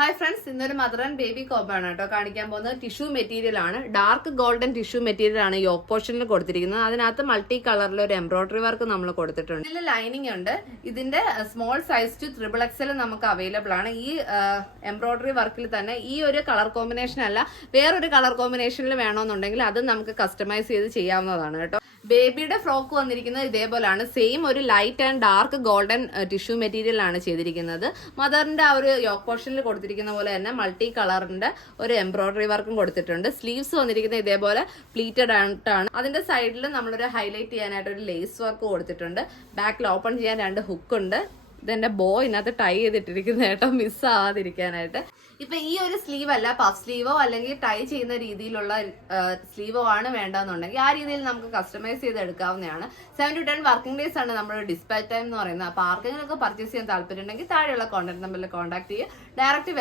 Hi friends, ഇന്നൊരു mother and baby combo ആണ് കേട്ടോ കാണിക്കാൻ പോകുന്നത്. ടിഷ്യൂ മെറ്റീരിയൽ ആണ്, ഡാർക്ക് ഗോൾഡൻ ടിഷ്യൂ മെറ്റീരിയൽ ആണ് യോക്ക് പോർഷനിൽ കൊടുത്തിരിക്കുന്നത്. അതിനകത്ത് മൾട്ടി കളറിൽ ഒരു എംബ്രോയിഡറി വർക്ക് നമ്മൾ കൊടുത്തിട്ടുണ്ട്. ഇതിൽ ലൈനിങ് ഉണ്ട്. ഇതിന്റെ സ്മോൾ സൈസ് ടു XXL നമുക്ക് അവൈലബിൾ ആണ്. ഈ എംബ്രോയിഡറി വർക്കിൽ തന്നെ ഈ ഒരു കളർ കോമ്പിനേഷൻ അല്ല, വേറൊരു കളർ കോമ്പിനേഷനിൽ വേണമെന്നുണ്ടെങ്കിൽ അത് നമുക്ക് കസ്റ്റമൈസ് ചെയ്ത് ചെയ്യാവുന്നതാണ് കേട്ടോ. ബേബിയുടെ ഫ്രോക്ക് വന്നിരിക്കുന്നത് ഇതേപോലെയാണ്. സെയിം ഒരു light and dark golden tissue material ആണ് ചെയ്തിരിക്കുന്നത്. മദറിന്റെ ആ ഒരു യോക്ക് പോർഷനിൽ കൊടുത്തിരിക്കുന്ന പോലെ തന്നെ മൾട്ടി കളറിന്റെ ഒരു എംബ്രോയിഡറി വർക്കും കൊടുത്തിട്ടുണ്ട്. സ്ലീവ്സ് വന്നിരിക്കുന്നത് ഇതേപോലെ പ്ലീറ്റഡ് ആയിട്ടാണ്. അതിന്റെ സൈഡിൽ നമ്മളൊരു ഹൈലൈറ്റ് ചെയ്യാനായിട്ട് ഒരു ലേസ് വർക്ക് കൊടുത്തിട്ടുണ്ട്. ബാക്കിൽ ഓപ്പൺ ചെയ്യാൻ 2 ഹുക്ക് ഉണ്ട്. ഇതെന്റെ ബോ ഇതിനകത്ത് ടൈ ചെയ്തിട്ടിരിക്കുന്ന കേട്ടോ, മിസ് ആവാതിരിക്കാനായിട്ട്. ഇപ്പൊ ഈ ഒരു സ്ലീവ് അല്ല, പഫ് സ്ലീവോ അല്ലെങ്കിൽ ടൈ ചെയ്യുന്ന രീതിയിലുള്ള സ്ലീവോ ആണ് വേണ്ടെന്നുണ്ടെങ്കിൽ ആ രീതിയിൽ നമുക്ക് കസ്റ്റമൈസ് ചെയ്ത് എടുക്കാവുന്നതാണ്. 7 to 10 വർക്കിംഗ് ഡേയ്സ് ആണ് നമ്മുടെ ഡിസ്പാച്ച് ടൈം എന്ന് പറയുന്നത്. അപ്പൊ ആർക്കെങ്കിലും ഒക്കെ പർച്ചേസ് ചെയ്യാൻ താല്പര്യം ഉണ്ടെങ്കിൽ താഴെയുള്ള കോൺടാക്ട് നമ്പറിൽ കോൺടാക്ട് ചെയ്യുക. ഡയറക്റ്റ്